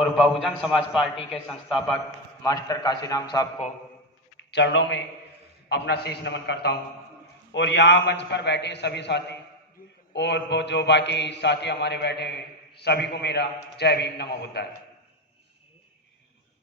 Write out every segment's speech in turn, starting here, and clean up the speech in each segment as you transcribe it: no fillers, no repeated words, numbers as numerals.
और बहुजन समाज पार्टी के संस्थापक मास्टर काशीराम साहब को चरणों में अपना शीश नमन करता हूँ। और यहाँ मंच पर बैठे सभी साथी और वो जो बाकी साथी हमारे बैठे हुए सभी को मेरा जय भीम नमो होता है।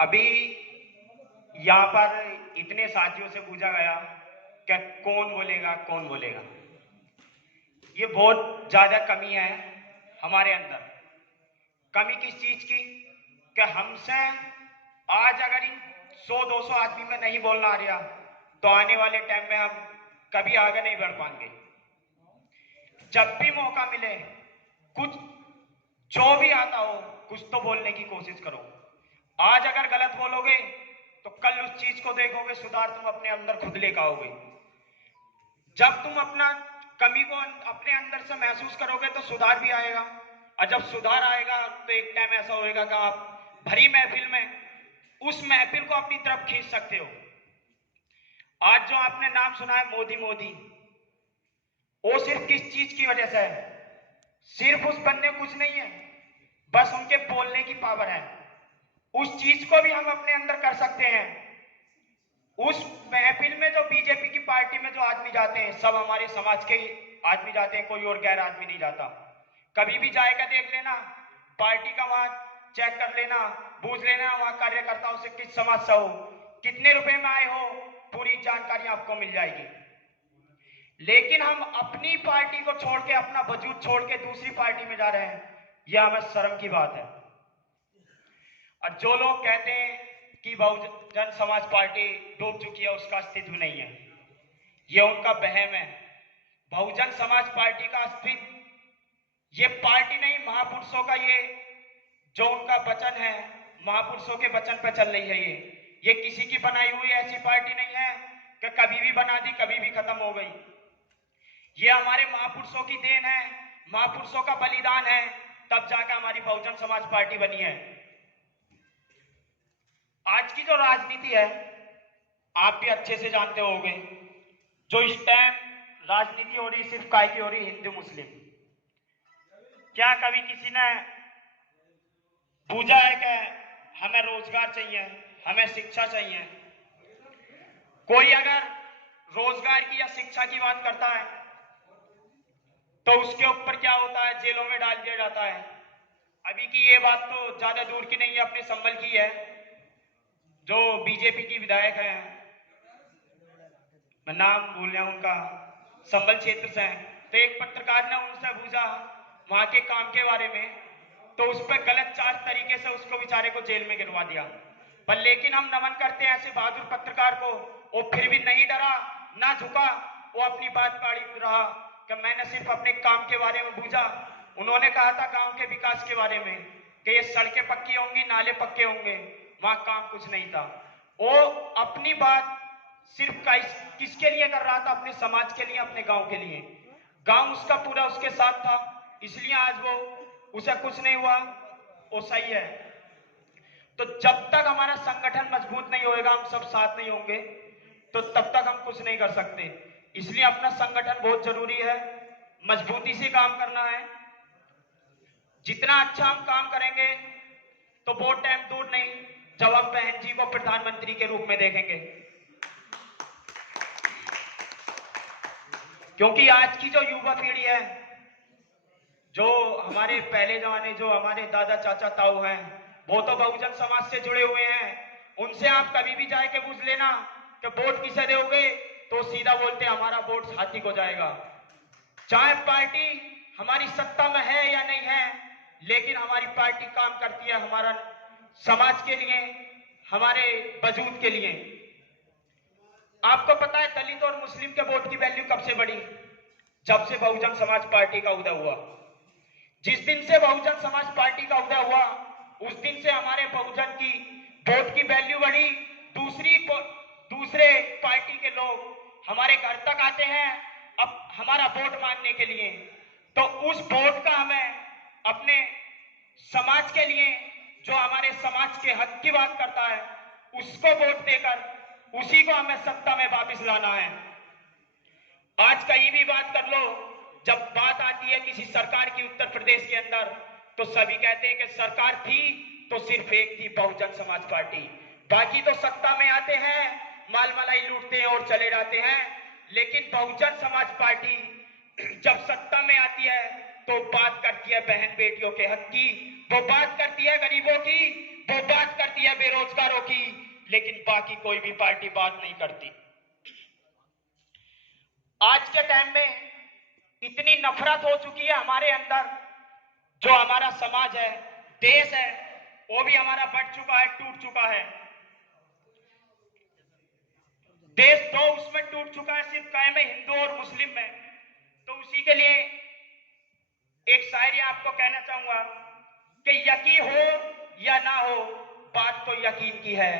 अभी यहाँ पर इतने साथियों से पूछा गया कि कौन बोलेगा कौन बोलेगा। ये बहुत ज्यादा कमी है हमारे अंदर। कमी किस चीज की कि हमसे आज अगर इन 100-200 आदमी में नहीं बोलना आ रहा तो आने वाले टाइम में हम कभी आगे नहीं बढ़ पाएंगे। जब भी मौका मिले कुछ जो भी आता हो कुछ तो बोलने की कोशिश करो। आज अगर गलत बोलोगे तो कल उस चीज को देखोगे सुधार तुम अपने अंदर खुद लेकर आओगे। जब तुम अपना कमी को अपने अंदर से महसूस करोगे तो सुधार भी आएगा, और जब सुधार आएगा तो एक टाइम ऐसा होएगा कि आप भरी महफिल में उस महफिल को अपनी तरफ खींच सकते हो। आज जो आपने नाम सुना है मोदी मोदी, वो सिर्फ किस चीज की वजह से है? सिर्फ उस बंदे कुछ नहीं है, बस उनके बोलने की पावर है। उस चीज को भी हम अपने अंदर कर सकते हैं। उस महफिल में जो बीजेपी की पार्टी में जो आदमी जाते हैं सब हमारे समाज के आदमी जाते हैं, कोई और गैर आदमी नहीं जाता। कभी भी जाएगा देख लेना, पार्टी का वहां चेक कर लेना, पूछ लेना वहां कार्यकर्ताओं से किस समाज से हो, कितने रुपए में आए हो, पूरी जानकारी आपको मिल जाएगी। लेकिन हम अपनी पार्टी को छोड़ के अपना वजूद छोड़ के दूसरी पार्टी में जा रहे हैं, यह हमें शर्म की बात है। और जो लोग कहते हैं कि बहुजन समाज पार्टी डूब चुकी है, उसका अस्तित्व नहीं है, यह उनका वहम है। बहुजन समाज पार्टी का अस्तित्व ये पार्टी नहीं, महापुरुषों का ये जो उनका वचन है, महापुरुषों के वचन पे चल रही है। ये किसी की बनाई हुई ऐसी पार्टी नहीं है कि कभी भी बना दी कभी भी खत्म हो गई। ये हमारे महापुरुषों की देन है, महापुरुषों का बलिदान है, तब जाकर हमारी बहुजन समाज पार्टी बनी है। आज की जो राजनीति है आप भी अच्छे से जानते होंगे, जो इस टाइम राजनीति हो रही सिर्फ काय की हो रही, हिंदू मुस्लिम। क्या कभी किसी ने पूछा है कि हमें रोजगार चाहिए, हमें शिक्षा चाहिए? कोई अगर रोजगार की या शिक्षा की बात करता है तो उसके ऊपर क्या होता है, जेलों में डाल दिया जाता है। अभी की ये बात तो ज्यादा दूर की नहीं है, अपने संभल की है। जो बीजेपी की विधायक है, मैं नाम भूल रहा हूं उनका, संभल क्षेत्र से हैं, तो एक पत्रकार ने उनसे पूछा वहां के काम के बारे में, तो उस पर गलत चार्ज तरीके से उसको बेचारे को जेल में गिरवा दिया। पर लेकिन हम नमन करते हैं ऐसे बहादुर पत्रकार को, वो फिर भी नहीं डरा ना झुका, वो अपनी बात पाड़ी रहा कि मैंने सिर्फ अपने काम के बारे में पूछा। उन्होंने कहा था गांव के विकास के बारे में कि ये सड़कें पक्की होंगी, नाले पक्के होंगे, वहां काम कुछ नहीं था। वो अपनी बात सिर्फ किसके लिए कर रहा था? अपने समाज के लिए, अपने गांव के लिए। गांव उसका पूरा उसके साथ था, इसलिए आज वो उसे कुछ नहीं हुआ, वो सही है। तो जब तक हमारा संगठन मजबूत नहीं होएगा, हम सब साथ नहीं होंगे, तो तब तक हम कुछ नहीं कर सकते। इसलिए अपना संगठन बहुत जरूरी है, मजबूती से काम करना है। जितना अच्छा हम काम करेंगे तो बहुत टाइम दूर नहीं जब हम बहन जी को प्रधानमंत्री के रूप में देखेंगे। क्योंकि आज की जो युवा पीढ़ी है, जो हमारे पहले जमाने जो हमारे दादा चाचा ताऊ हैं, वो तो बहुजन समाज से जुड़े हुए हैं। उनसे आप कभी भी जाके पूछ लेना कि वोट किसे दोगे, तो सीधा बोलते हैं हमारा वोट हाथी को जाएगा। चाहे पार्टी हमारी सत्ता में है या नहीं है, लेकिन हमारी पार्टी काम करती है हमारा समाज के लिए, हमारे वजूद के लिए। आपको पता है दलित और मुस्लिम के वोट की वैल्यू कब से बढ़ी? जब से बहुजन समाज पार्टी का उदय हुआ। जिस दिन से बहुजन समाज पार्टी का उदय हुआ उस दिन से हमारे बहुजन की वोट की वैल्यू बढ़ी। दूसरे पार्टी के लोग हमारे घर तक आते हैं अब हमारा वोट मांगने के लिए, तो उस वोट का हमें अपने समाज के लिए, जो हमारे समाज के हक की बात करता है, उसको वोट देकर उसी को हमें सत्ता में वापस लाना है। आज कहीं भी बात कर लो, जब बात आती है किसी सरकार की उत्तर प्रदेश के अंदर, तो सभी कहते हैं कि सरकार थी तो सिर्फ एक थी, बहुजन समाज पार्टी। बाकी तो सत्ता में आते हैं, माल मलाई लूटते हैं और चले जाते हैं, लेकिन बहुजन समाज पार्टी जब सत्ता में आती है तो बात करती है बहन बेटियों के हक की, वो बात करती है गरीबों की, वो बात करती है बेरोजगारों की, लेकिन बाकी कोई भी पार्टी बात नहीं करती। आज के टाइम में इतनी नफरत हो चुकी है हमारे अंदर, जो हमारा समाज है, देश है, वो भी हमारा बट चुका है, टूट चुका है। देश दो उसमें टूट चुका है, सिर्फ कायम है हिंदू और मुस्लिम में। तो उसी के लिए एक शायरी आपको कहना चाहूंगा कि यकीन हो या ना हो, बात तो यकीन की है,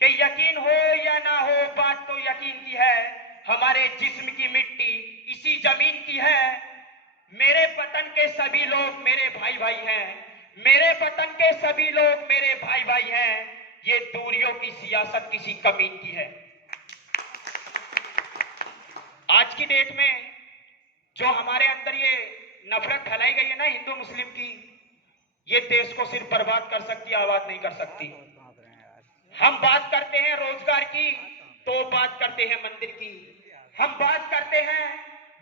कि यकीन हो या ना हो, बात तो यकीन की है, हमारे जिस्म की मिट्टी इसी जमीन की है। मेरे वतन के सभी लोग मेरे भाई भाई हैं, मेरे वतन के सभी लोग मेरे भाई भाई हैं, ये दूरियों की सियासत किसी कमीन की है। आज की डेट में जो हमारे अंदर ये नफरत फैलाई गई है ना हिंदू मुस्लिम की, ये देश को सिर्फ बर्बाद कर सकती है, आबाद नहीं कर सकती। हम बात करते हैं रोजगार की तो बात करते हैं मंदिर की, हम बात करते हैं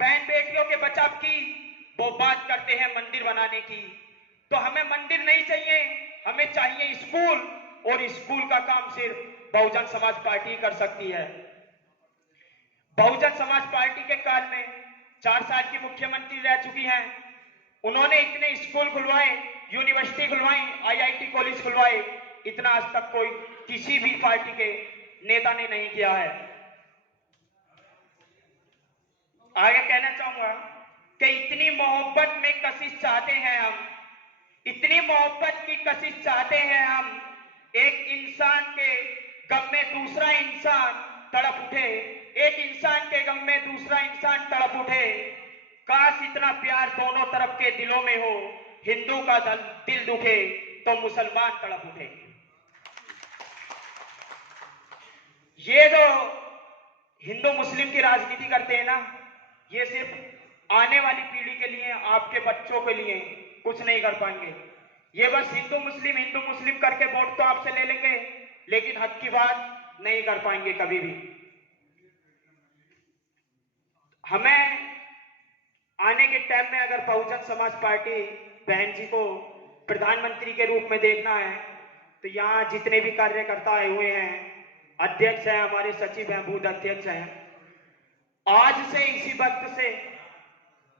बहन बेटियों के बचाव की, वो बात करते हैं मंदिर बनाने की। तो हमें मंदिर नहीं चाहिए, हमें चाहिए स्कूल, और स्कूल का काम सिर्फ बहुजन समाज पार्टी कर सकती है। बहुजन समाज पार्टी के काल में 4 साल की मुख्यमंत्री रह चुकी हैं, उन्होंने इतने स्कूल खुलवाए, यूनिवर्सिटी खुलवाई, आईआईटी कॉलेज खुलवाए, इतना आज तक कोई किसी भी पार्टी के नेता ने नहीं किया है। आगे कहना चाहूंगा कि इतनी मोहब्बत में कशिश चाहते हैं हम, इतनी मोहब्बत की कशिश चाहते हैं हम, एक इंसान के गम में दूसरा इंसान तड़प उठे, एक इंसान के गम में दूसरा इंसान तड़प उठे। काश इतना प्यार दोनों तरफ के दिलों में हो, हिंदू का दिल दुखे तो मुसलमान तड़प उठे। ये जो हिंदू मुस्लिम की राजनीति करते हैं ना, ये सिर्फ आने वाली पीढ़ी के लिए, आपके बच्चों के लिए कुछ नहीं कर पाएंगे। ये बस हिंदू मुस्लिम करके वोट तो आपसे ले लेंगे, लेकिन हक की बात नहीं कर पाएंगे कभी भी। हमें आने के टाइम में अगर बहुजन समाज पार्टी बहन जी को प्रधानमंत्री के रूप में देखना है, तो यहाँ जितने भी कार्यकर्ता आए हुए हैं, अध्यक्ष हैं, हमारे सचिव हैं, बूथ अध्यक्ष हैं, आज से इसी वक्त से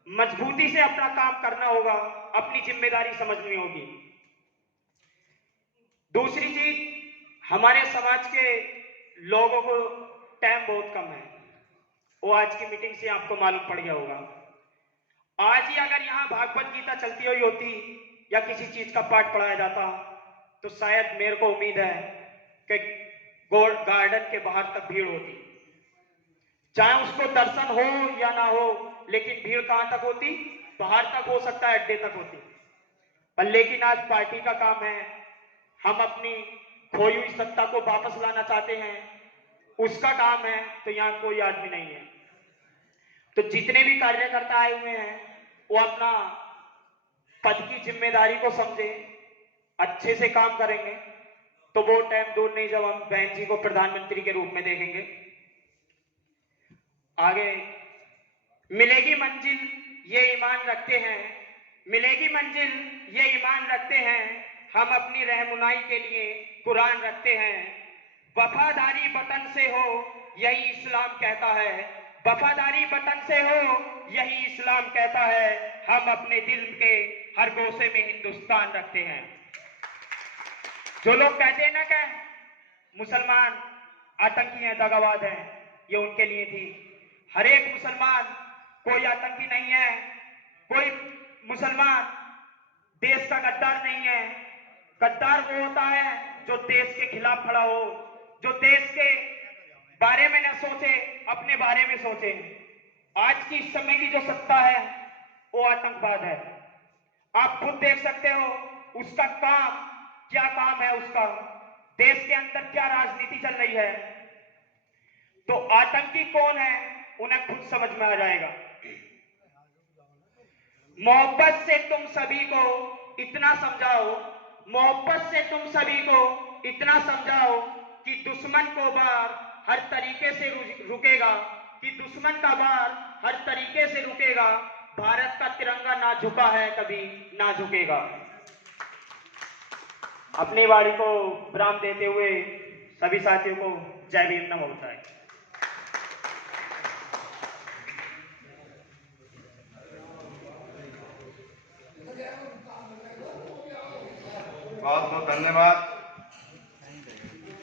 मजबूती से अपना काम करना होगा, अपनी जिम्मेदारी समझनी होगी। दूसरी चीज, हमारे समाज के लोगों को टाइम बहुत कम है, वो आज की मीटिंग से आपको मालूम पड़ गया होगा। आज ही अगर यहाँ भागवत गीता चलती हुई होती या किसी चीज का पाठ पढ़ाया जाता, तो शायद मेरे को उम्मीद है कि गार्डन के बाहर तक भीड़ होती, चाहे उसको दर्शन हो या ना हो, लेकिन भीड़ कहां तक होती? बाहर तक, हो सकता है अड्डे तक होती। पर लेकिन आज पार्टी का काम है, हम अपनी खोई हुई सत्ता को वापस लाना चाहते हैं, उसका काम है, तो यहाँ कोई आदमी नहीं है। तो जितने भी कार्यकर्ता आए हुए हैं, वो अपना पद की जिम्मेदारी को समझे, अच्छे से काम करेंगे, तो वो टाइम दूर नहीं जब हम बहन जी को प्रधानमंत्री के रूप में देखेंगे। आगे मिलेगी मंजिल ये ईमान रखते हैं, मिलेगी मंजिल ये ईमान रखते हैं, हम अपनी रहनुमाई के लिए कुरान रखते हैं। वफादारी वतन से हो यही इस्लाम कहता है, वफादारी वतन से हो यही इस्लाम कहता है, हम अपने दिल के हर गोशे में हिंदुस्तान रखते हैं। जो लोग कहते हैं ना कि मुसलमान आतंकी हैं, दगाबाज हैं, ये उनके लिए थी। हर एक मुसलमान कोई आतंकी नहीं है, कोई मुसलमान देश का गद्दार नहीं है। गद्दार वो होता है जो देश के खिलाफ खड़ा हो, जो देश के बारे में न सोचे, अपने बारे में सोचे। आज की इस समय की जो सत्ता है वो आतंकवाद है। आप खुद देख सकते हो उसका काम क्या, काम है उसका, देश के अंदर क्या राजनीति चल रही है। तो आतंकी कौन है उन्हें खुद समझ में आ जाएगा। मोहब्बत से तुम सभी को इतना समझाओ, मोहब्बत से तुम सभी को इतना समझाओ कि दुश्मन को वार हर तरीके से रुकेगा, कि दुश्मन का वार हर तरीके से रुकेगा, भारत का तिरंगा ना झुका है कभी ना झुकेगा। अपनी वाणी को विराम देते हुए सभी साथियों को जय भीम नमः होता है। बहुत बहुत धन्यवाद।